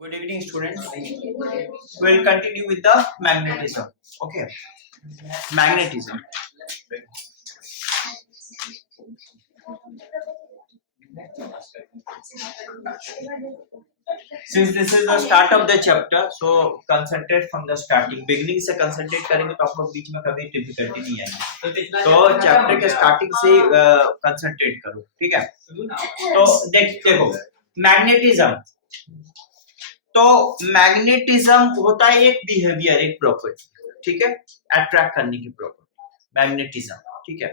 Good evening, students. We'll continue with the magnetism. Okay, magnetism. Since this is the start of the chapter, so concentrate from the starting. Beginning से concentrate करेंगे तो आपको बीच में कभी difficulty नहीं आएगी. तो chapter के starting से concentrate करो, ठीक है? तो देखो magnetism. तो मैग्नेटिज्म होता है एक बिहेवियर, एक प्रॉपर्टी, ठीक है, अट्रैक्ट करने की प्रॉपर्टी मैग्नेटिज्म, ठीक है।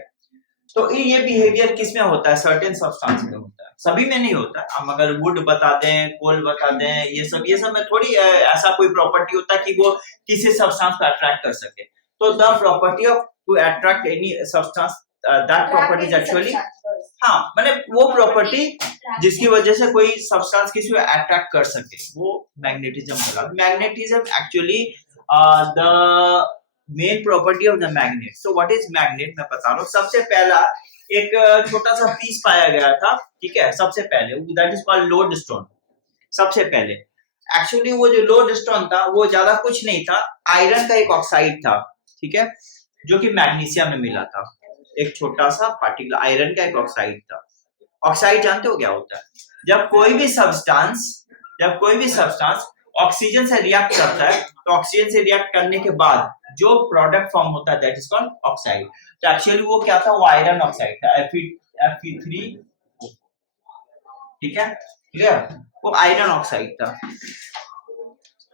तो ये बिहेवियर किस में होता है? सर्टेन सब्सटेंस में होता है, सभी में नहीं होता। हम अगर वुड बता दें, कोल बता दें, ये सब में थोड़ी ऐसा कोई प्रॉपर्टी होता है कि वो किसी सब्सटेंस को अट्रैक्ट कर सके। तो the property of to attract any substance, that property is actually, हाँ, मतलब वो प्रॉपर्टी जिसकी वजह से कोई सब्सटेंस किसी को अट्रैक्ट कर सके, वो मैग्नेटिज्म कहलाता है। Magnetism actually the main property of the magnet. So what is magnet मैं बता रहा हूँ। सबसे पहला एक छोटा सा पीस पाया गया था, ठीक है, सबसे पहले, दैट इज कॉल्ड लोडस्टोन। सबसे पहले एक्चुअली वो जो लोडस्टोन था वो ज्यादा कुछ नहीं था, आयरन का एक ऑक्साइड था, ठीक है, जो कि मैग्नीशियम में मिला था। एक छोटा सा पार्टिकल आयरन का एक ऑक्साइड था। ऑक्साइड जानते हो क्या होता है? जब कोई भी सब्सटेंस ऑक्सीजन से रिएक्ट करता है, तो ऑक्सीजन से रिएक्ट करने के बाद जो प्रोडक्ट फॉर्म होता है दैट इज कॉल्ड ऑक्साइड। तो एक्चुअली वो क्या था? वो आयरन ऑक्साइड था, Fe3, ठीक है, क्लियर? वो आयरन ऑक्साइड था।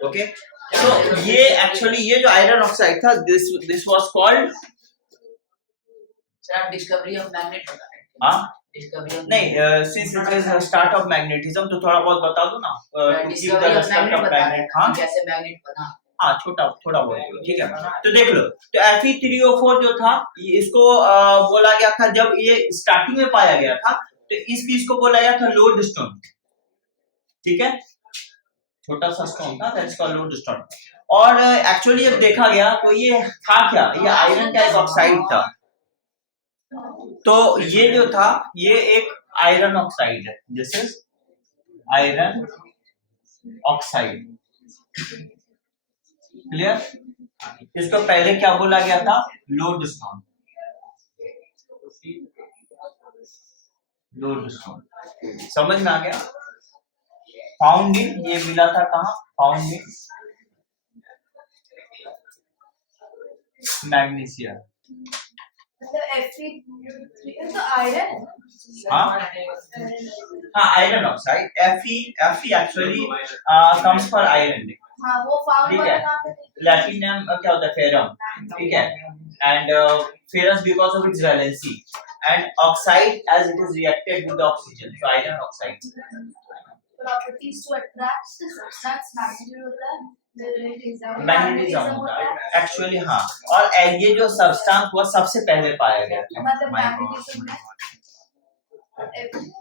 ओके, तो ये एक्चुअली ये जो आयरन ऑक्साइड था, this was called discovery of magnet बता रहे हैं। हाँ, डिस्कवरी ऑफ नहीं, since it is start of magnetism तो थोड़ा बहुत बता दो ना। डिस्कवरी ऑफ मैग्नेट, हाँ, कैसे मैग्नेट बना। हाँ, थोड़ा बहुत, ठीक है। तो देख लो, तो Fe3O4 जो था, इसको बोला गया था, जब ये स्टार्टिंग में पाया गया था, तो इस पीस को बोला गया था लोडस्टोन, ठीक है, छोटा सा स्टोन था, दैट्स कॉल्ड लोडस्टोन। और एक्चुअली जब देखा गया तो ये था क्या? ये आयरन का एक ऑक्साइड था। तो ये जो था, ये एक आयरन ऑक्साइड है, this is iron oxide, clear? इसको पहले क्या बोला गया था? लोडस्टोन। समझ में आ गया? फाउंड इन, ये मिला था कहाँ? Found in magnesium. तो आयरन, हाँ, iron oxide. Fe actually comes for iron, हाँ, वो फाउंड ठीक वाला है। कहाँ पे? लैटिन नेम क्या होता है? फेरम, ठीक है, and ferrous because of its valency, and oxide as it is reacted with oxygen, so iron oxide. Properties to attract the substance magnetic होता है, मैग्नेटिज्म होता है एक्चुअली, हाँ। और ये जो सब्सटेंस हुआ सबसे पहले पाया गया था, मतलब मैग्नेटिज्म में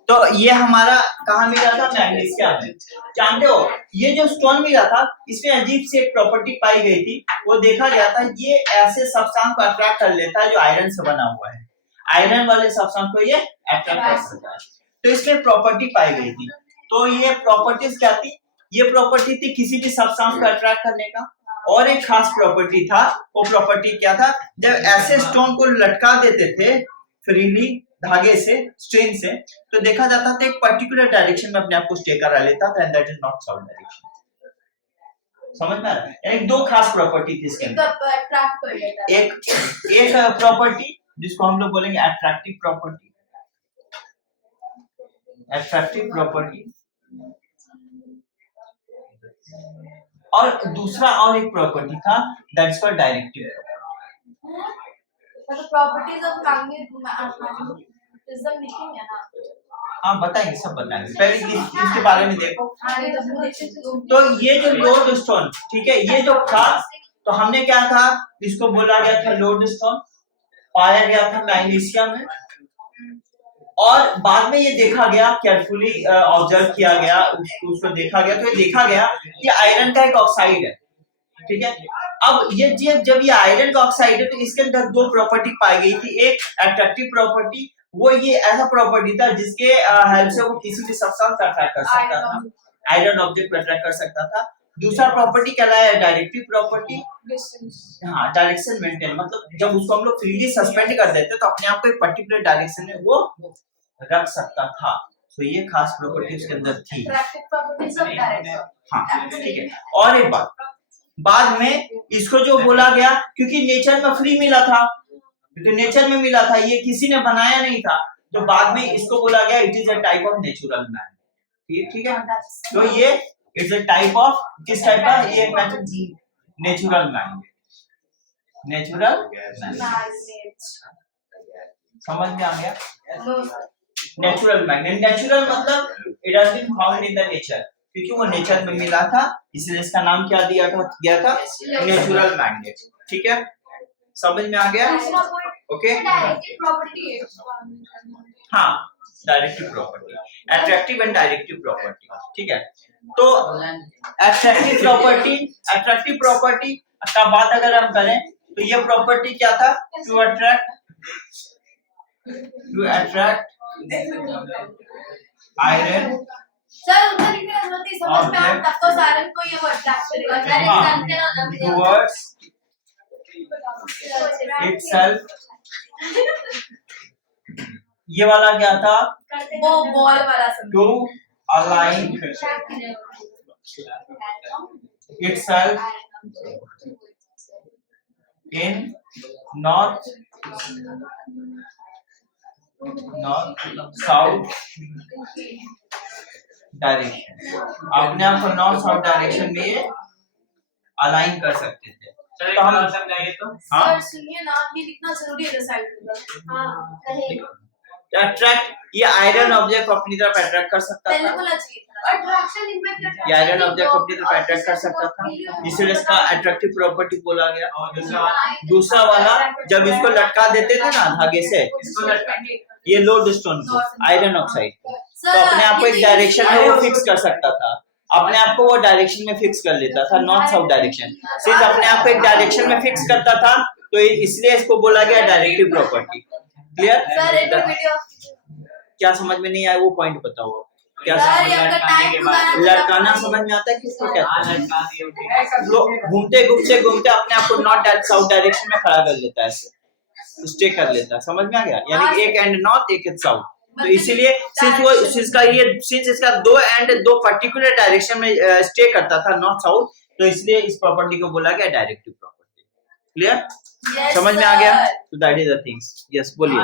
तो ये हमारा कहाँ मिला था? मैग्नीशियम में। जानते हो, ये जो स्टोन मिला था, इसमें अजीब सी एक प्रॉपर्टी पाई गई थी। वो देखा गया था, ये ऐसे सब्सटेंस को अट्रैक्ट कर लेता है जो आयरन से बना हुआ है। आयरन वाले सब्सटेंस को ये अट्रैक्ट कर सकता है। तो इसमें प्रॉपर्टी पाई गई थी। तो ये प्रॉपर्टीज क्या थी? ये प्रॉपर्टी थी किसी भी सब्सटेंस को अट्रैक्ट करने का। और एक खास प्रॉपर्टी था, वो प्रॉपर्टी क्या था? जब ऐसे स्टोन को लटका देते थे फ्रीली धागे से, स्ट्रिंग से, तो देखा जाता था एक पर्टिकुलर डायरेक्शन में अपने आप को स्टे करा लेता था, and that is not south direction. समझ में आ रहा है? एक दो खास प्रॉपर्टी थी इसके अंदर। अट्रैक्ट कर लेता है। एक प्रॉपर्टी जिसको हम लोग बोलेंगे अट्रैक्टिव प्रॉपर्टी, अट्रैक्टिव प्रॉपर्टी, और दूसरा और एक प्रॉपर्टी था दैट्स कॉल्ड डायरेक्टिव। मतलब प्रॉपर्टीज ऑफ मैग्नेटिज्म लिखेंगे ना? हाँ, बताएंगे, सब बताएंगे। पहले इसके बारे में देखो। तो ये जो लोडस्टोन, ठीक है, ये जो था, तो हमने क्या था? इसको बोला गया था लोडस्टोन, पाया गया था मैग्नीशियम में। और बाद में ये देखा गया, केयरफुली ऑब्जर्व किया गया, उसको देखा गया, तो ये देखा गया कि आयरन का एक ऑक्साइड है, ठीक है। अब ये जब ये आयरन का ऑक्साइड है, तो इसके अंदर दो प्रॉपर्टी पाई गई थी। एक अट्रैक्टिव प्रॉपर्टी, वो ये ऐसा प्रॉपर्टी था जिसके हेल्प से वो किसी भी सब्सटेंस को अट्रैक्ट कर सकता था। आयरन ऑब्जेक्ट को अट्रैक्ट कर सकता था। दूसरा प्रॉपर्टी कहलाया डायरेक्टिव प्रॉपर्टी। हाँ, डायरेक्शन मेंटेन, मतलब जब उसको हम लोग फ्रीली सस्पेंड कर देते तो अपने आप को एक पर्टिकुलर डायरेक्शन में वो रख सकता था। तो ये खास प्रॉपर्टी उसके अंदर थी। Attractive properties of direction. हाँ, ठीक है। और एक बात, बाद में इसको जो बोला गया, क्योंकि नेचर में फ्री मिला था, क्योंकि नेचर में मिला था, ये किसी ने बनाया नहीं था, तो बाद में इसको बोला गया it is a type of natural magnet. ठीक है, तो ये इट्स अ टाइप ऑफ, किस टाइप का, ये नेचुरल मैग्नेट, नेचुरल Magnet. समझ में आ गया? No, sir. Natural magnet, natural मतलब it has been found in the nature, क्योंकि वो नेचर में मिला था, इसलिए इसका नाम क्या दिया गया था, नेचुरल मैग्नेट। ठीक है, समझ में आ गया? Okay, Directive property is. हाँ, directive property, attractive and directive property. ठीक है, तो अट्रैक्टिव प्रॉपर्टी का बात अगर हम करें तो ये प्रॉपर्टी क्या था, टू अट्रैक्ट आयरन सर उधर लिखने की जरूरत नहीं, समझ में आ तब तो सारन को ये वो अट्रैक्ट करेगा। towards itself, ये वाला क्या था, वो बॉल वाला सब। To align itself in north south direction, अपने आप को नॉर्थ साउथ डायरेक्शन में ये अलाइन कर सकते थे। तो हम समझाइए तो, हाँ, सर सुनिए ना, ये लिखना जरूरी है साइड पर। हाँ कहेगा अट्रैक्ट, ये आयरन ऑब्जेक्ट को अपनी तरफ अट्रैक्ट कर सकता पहले था, बोला चाहिए था। अट्रैक्शन इनमें ये आयरन ऑब्जेक्ट को अपनी तरफ अट्रैक्ट कर सकता था, इसलिए इसका अट्रैक्टिव प्रॉपर्टी बोला गया। और दूसरा वाला, जब इसको लटका देते थे ना धागे से, इसको ये लोड स्टोन को, आयरन ऑक्साइड को, तो अपने आप को एक डायरेक्शन में वो फिक्स कर सकता था, अपने आप को वो डायरेक्शन में फिक्स कर लेता था, नॉर्थ साउथ डायरेक्शन। सिर्फ अपने आप को एक डायरेक्शन में फिक्स करता था, तो इसलिए इसको बोला गया डायरेक्टिव प्रॉपर्टी। क्लियर? सर एक वीडियो क्या समझ में नहीं आया वो पॉइंट बताओ, क्या सर ये अगर टाइम लटकाना समझ में आता है किसको कहते हैं? लोग घूमते घूमते घूमते अपने आप को नॉर्थ साउथ डायरेक्शन में खड़ा कर लेता है, ऐसे स्टे कर लेता है, समझ में आ गया? यानी कि एक एंड नॉर्थ एक एंड साउथ, तो इसीलिए सिंस इसका दो एंड दो पर्टिकुलर डायरेक्शन में स्टे करता था नॉर्थ साउथ, तो इसलिए इस प्रॉपर्टी को बोला गया डायरेक्टिव प्रॉपर्टी। क्लियर? समझ में आ गया? तो that is the things. Yes, बोलिए।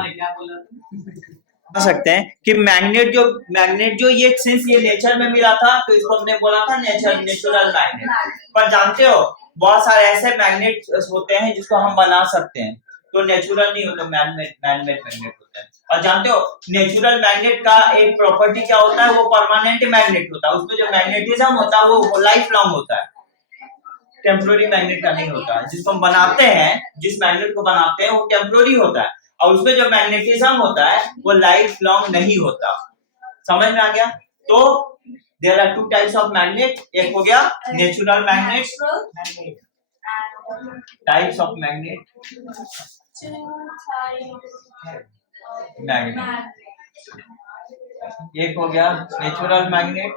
कह सकते हैं कि मैग्नेट जो ये सिंस ये नेचर में मिला था, तो इसको हमने बोला था नेचुरल मैग्नेट। पर जानते हो बहुत सारे ऐसे मैग्नेट होते हैं जिसको हम बना सकते हैं, तो नेचुरल नहीं होता, मैनमेड मैग्नेट होता है। और जानते हो नेचुरल मैग्नेट का एक प्रॉपर्टी क्या होता है, वो परमानेंट मैग्नेट होता है, उसमें जो मैग्नेटिज्म होता है वो लाइफ लॉन्ग होता है, टेम्पोररी मैग्नेट का नहीं होता। जिसको हम बनाते हैं, जिस मैग्नेट को बनाते हैं वो टेम्पोररी होता है, और उसमें जो मैग्नेटिज्म होता है वो लाइफ लॉन्ग नहीं होता। समझ में आ गया? तो there are two types of magnet, एक हो गया natural magnet, types of magnet, एक हो गया नेचुरल मैग्नेट,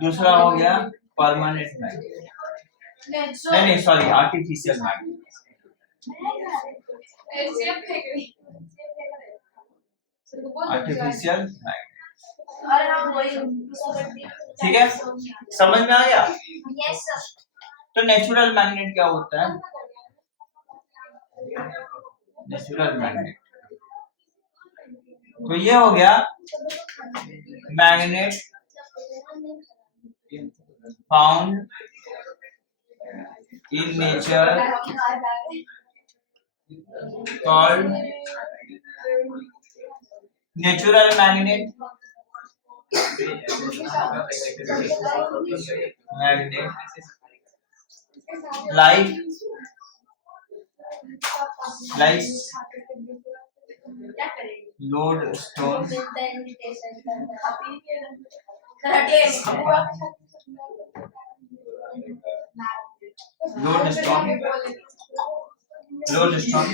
दूसरा हो गया परमानेंट मैग्नेट, नहीं sorry artificial magnet. Artificial magnet, ठीक है, समझ में आ गया? Yes sir. तो नेचुरल मैग्नेट क्या होता है? नेचुरल मैग्नेट, तो ये हो गया magnet found in nature called natural magnet, like lodestone, lodestone,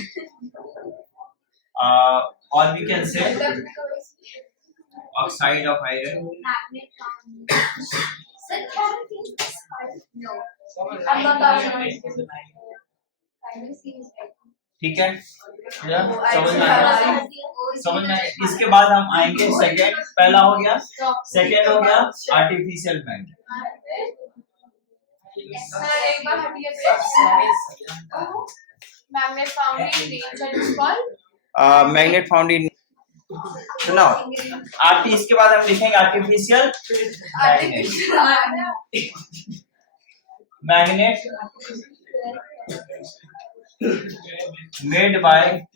or we can say oxide of iron. Magnet found. Sir, can you please describe? No. I'm not talking about it. Can you see his head? ठीक है, समझ में I आया? see. समझ में आया? इसके बाद हम आएंगे सेकंड, पहला हो गया, सेकंड हो गया आर्टिफिशियल मैग्नेट। सर एक बार हटिए magnet found in nature is called magnet found in, सुनो आर्टी, इसके बाद हम लिखेंगे artificial magnet made by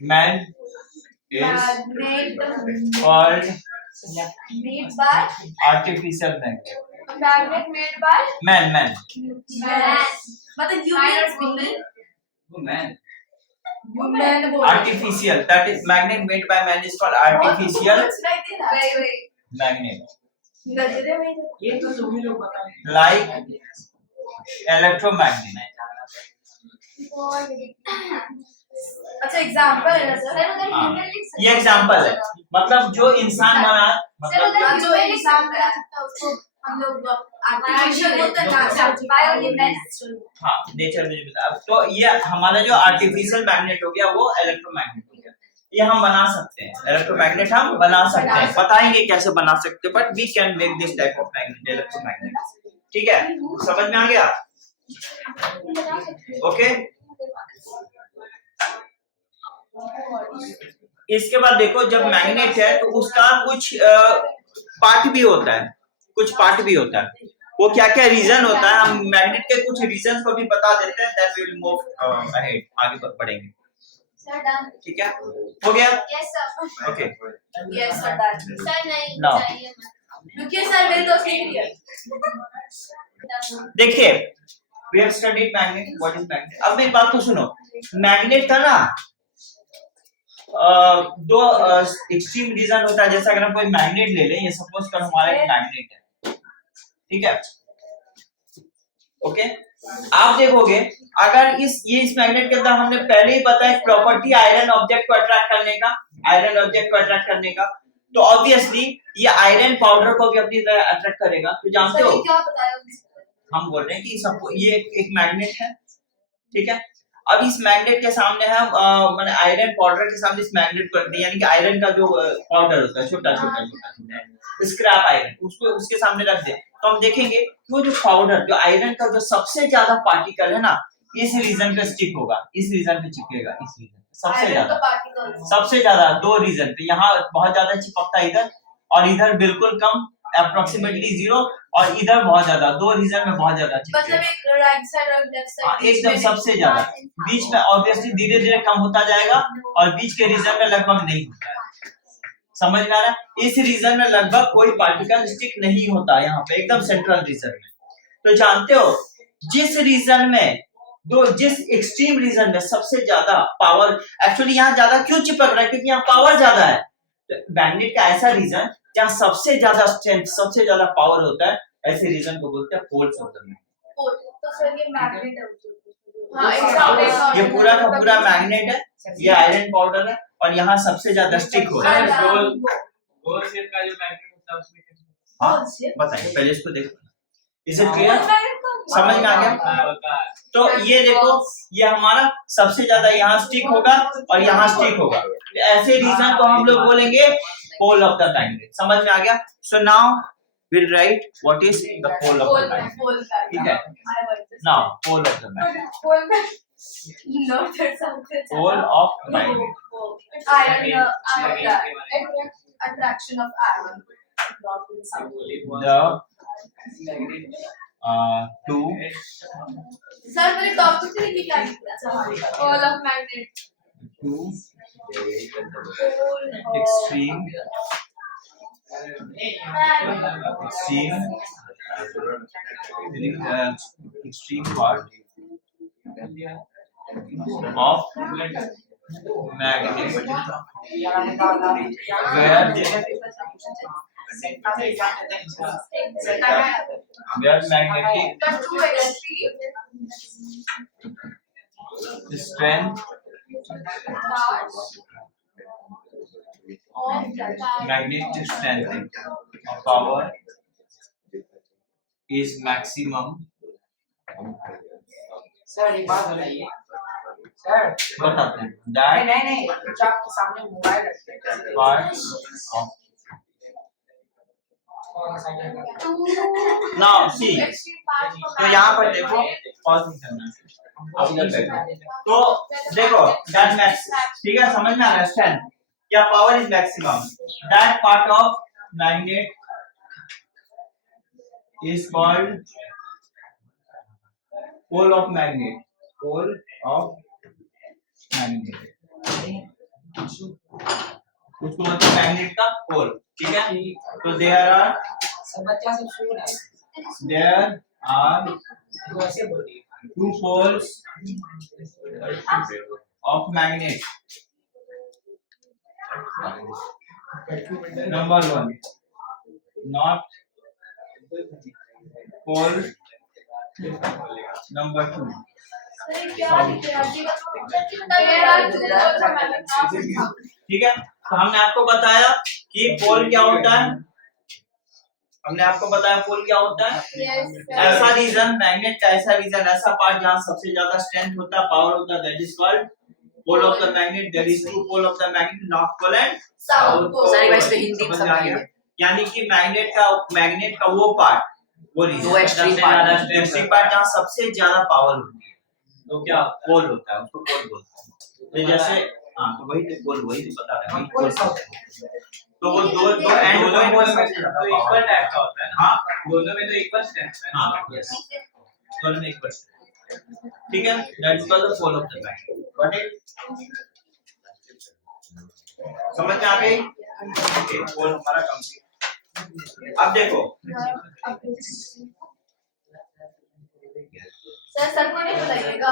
man is called Made by artificial magnet. Magnet made by Man man. मतलब you means women. Women बोल. artificial, that is magnet made by man is called artificial Wait. magnet, गजरे में ये तो तुम्ही लोग बताओ। like electromagnet. अच्छा एग्जांपल है ना सर? हाँ, ये एग्जांपल है, मतलब जो इंसान बना, मतलब हाँ, जो इंसान बना सकता है उसको हम लोग आर्टिफिशियल होता है ना, हाँ नेचर में जो बता, तो ये हमारा जो आर्टिफिशियल मैग्नेट हो गया वो इलेक्ट्रोमैग्नेट हो गया, ये हम बना सकते हैं, इलेक्ट्रोमैग्नेट हम बना सकते हैं, बताएंगे कैसे बना सकते हैं, but we can make this type of magnet, electromagnet. ठीक है, समझ में आ गया? ओके, इसके बाद देखो जब मैग्नेट है तो उसका कुछ पार्ट भी होता है, कुछ पार्ट भी होता है, वो क्या क्या रीजन होता है, हम मैग्नेट के कुछ रीजन को भी बता देते हैं, then we will move ahead, आगे बढ़ेंगे। Sir done. ठीक है, हो गया? Yes sir. Okay, yes sir done. Sir नहीं Now. चाहिए मत। रुकिए सर, मेरे दोस्त लिख रही है। देखिए we have studied magnet, what is magnet. अब मेरी बात को सुनो, मैग्नेट का ना दो एक्सट्रीम रीजन होता है, जैसे अगर हम कोई मैग्नेट ले लें, ये सपोज कर हमारा एक मैग्नेट है, ठीक है, ओके, आप देखोगे अगर इस मैग्नेट के अंदर हमने पहले ही बताया प्रॉपर्टी आयरन ऑब्जेक्ट को अट्रैक्ट करने का, आयरन ऑब्जेक्ट को अट्रैक्ट करने का, तो ऑब्वियसली ये आयरन पाउडर को भी अपनी तरह अट्रैक्ट करेगा, तो जानते हो क्या बताया? हम बोल रहे हैं कि सबको ये एक मैग्नेट है, ठीक है, अब इस मैग्नेट के सामने हम मैंने आयरन पाउडर के सामने इस मैग्नेट को रख दिया, यानी कि आयरन का जो पाउडर होता है छोटा छोटा स्क्रैप आयरन, उसको उसके सामने रख दे, तो हम देखेंगे वो जो पाउडर, जो आयरन का जो सबसे ज्यादा पार्टिकल है ना, इस रीजन पे स्टिक होगा, इस रीजन पे चिपकेगा, इस रीजन सबसे ज्यादा दो रीजन पे, यहाँ बहुत ज्यादा चिपकता है इधर, और इधर बिल्कुल कम अप्रोक्सीमेटली 0, और इधर बहुत ज्यादा, दो रीजन में बहुत ज्यादा चिपकेगा, मतलब एक राइट साइड और लेफ्ट साइड एकदम सबसे ज्यादा, बीच में ऑब्वियसली धीरे धीरे कम होता जाएगा, और बीच के रीजन में लगभग नहीं होता है, समझ में आ रहा है? इस रीजन में लगभग कोई पार्टिकल स्टिक नहीं होता, यहाँ पे एकदम सेंट्रल रीजन में। तो जानते हो जिस रीजन में जिस एक्सट्रीम रीजन में सबसे ज्यादा पावर, एक्चुअली यहाँ ज्यादा क्यों चिपक रहा है, क्योंकि यहाँ पावर ज्यादा है, तो मैग्नेट का ऐसा रीजन जहाँ सबसे ज्यादा स्ट्रेंथ, सबसे ज्यादा पावर होता है, ऐसे रीजन को बोलते हैं पोल्स ऑफ द मैग्नेट। तो सर ये मैग्नेट है। हाँ, ये पूरा का पूरा मैग्नेट है, ये आयरन पाउडर है, और यहाँ सबसे ज्यादा स्टिक हो रहा है। गोल शेप का जो मैग्नेट होता है उसमें कैसे हाँ बताइए, पहले इसको देखो, इसे क्लियर समझ में आ गया? होता है? तो ये देखो, ये हमारा सबसे ज्यादा यहाँ स्टिक होगा और यहाँ स्टिक होगा, ऐसे रीजन को हम लोग बोलेंगे पोल ऑफ द मैग्नेट, समझ में आ गया? So now we'll write what is the pole of the magnet, ठीक है? Now pole of the magnet, pole of magnet, Attraction of iron. the two sir मेरे टॉपिक के लिए क्या लिखा? Pole of magnet two extreme extreme part of magnet where magnetic the two extreme strength magnetic strength of power is maximum sir एक बात बताइए sir बताते हैं नहीं that नहीं नहीं कुछ आपके सामने मोबाइल रखते हैं parts of Two now see extreme parts for तो यहाँ पर magnetic देखो field. पॉज नहीं करना अब इधर बैठो तो देखो that max ठीक है समझ में आ रहा है स्ट्रेंथ क्या power is maximum that part of magnet is called pole of magnet उसको मतलब मैग्नेट का पोल ठीक है तो देयर आर सब बच्चा सब सो रहा है तो ऐसे बोलिए two poles of magnet number one not pole number two sir क्या विद्यार्थी का तो पिक्चर की बताइए यार two poles of magnet ठीक है तो हमने आपको बताया कि पोल क्या होता है हमने आपको बताया पोल क्या होता है yes ऐसा रीजन मैग्नेट का ऐसा रीजन ऐसा पार्ट जहां सबसे ज्यादा स्ट्रेंथ होता है पावर होता है that is called pole of the magnet there is two pole of the magnet north pole and South pole. Sir एक बार इसको हिंदी में समझ में आ गया? समझाइए यानी कि मैग्नेट का वो पार्ट वो रीजन वो extreme part है। एक्सट्रीम पार्ट जहां सबसे ज्यादा पावर होती है तो क्या पोल होता है उसको पोल बोलते हैं तो जैसे हाँ तो वही तो पोल वही तो बता रहे हैं वही पोल तो वो दो दो एंड दोनों पॉइंट पोल में में सबसे ज्यादा तो power इक्वल टाइप का होता है ना हाँ दोनों में तो इक्वल स्ट्रेंथ है हाँ यस दोनों में 1% ठीक है that is called the pole of the magnet got it समझ में आ गई ओके पोल हमारा कंप्लीट अब देखो सर को नहीं बताइएगा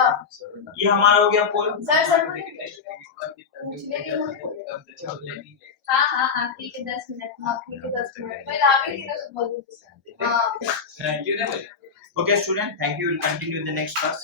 ये हमारा हो गया पोल सर को नहीं हाँ हाँ आखिरी के 10 मिनट आखिरी के 10 मिनट मैं नाम ही नहीं बोल रही थी हाँ थैंक यू ना okay student thank you we'll continue in the next class